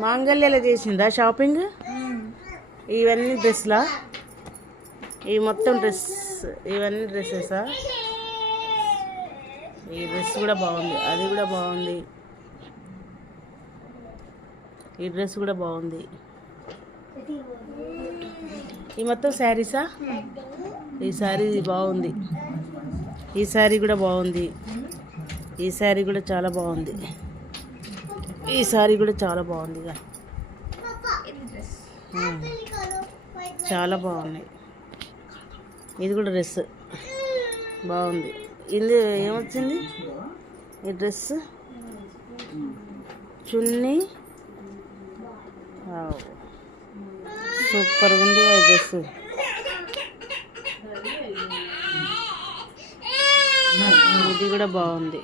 మాంగళ్యాలో చేసిందా షాపింగ్? ఇవన్నీ డ్రెస్లా? ఇవి మొత్తం డ్రెస్, ఇవన్నీ డ్రెస్సెసా? ఈ డ్రెస్ కూడా బాగుంది, అది కూడా బాగుంది, ఈ డ్రెస్ కూడా బాగుంది. ఈ మొత్తం శారీసా? ఈ శారీ బాగుంది, ఈ శారీ కూడా బాగుంది, ఈ శారీ కూడా చాలా బాగుంది, ఈ శారీ కూడా చాలా బాగుంది. చాలా బాగున్నాయి. ఇది కూడా డ్రెస్ బాగుంది. ఇది ఏమొచ్చింది ఈ డ్రెస్? చున్నీ సూపర్గా ఉంది ఆ డ్రెస్. ఇది కూడా బాగుంది.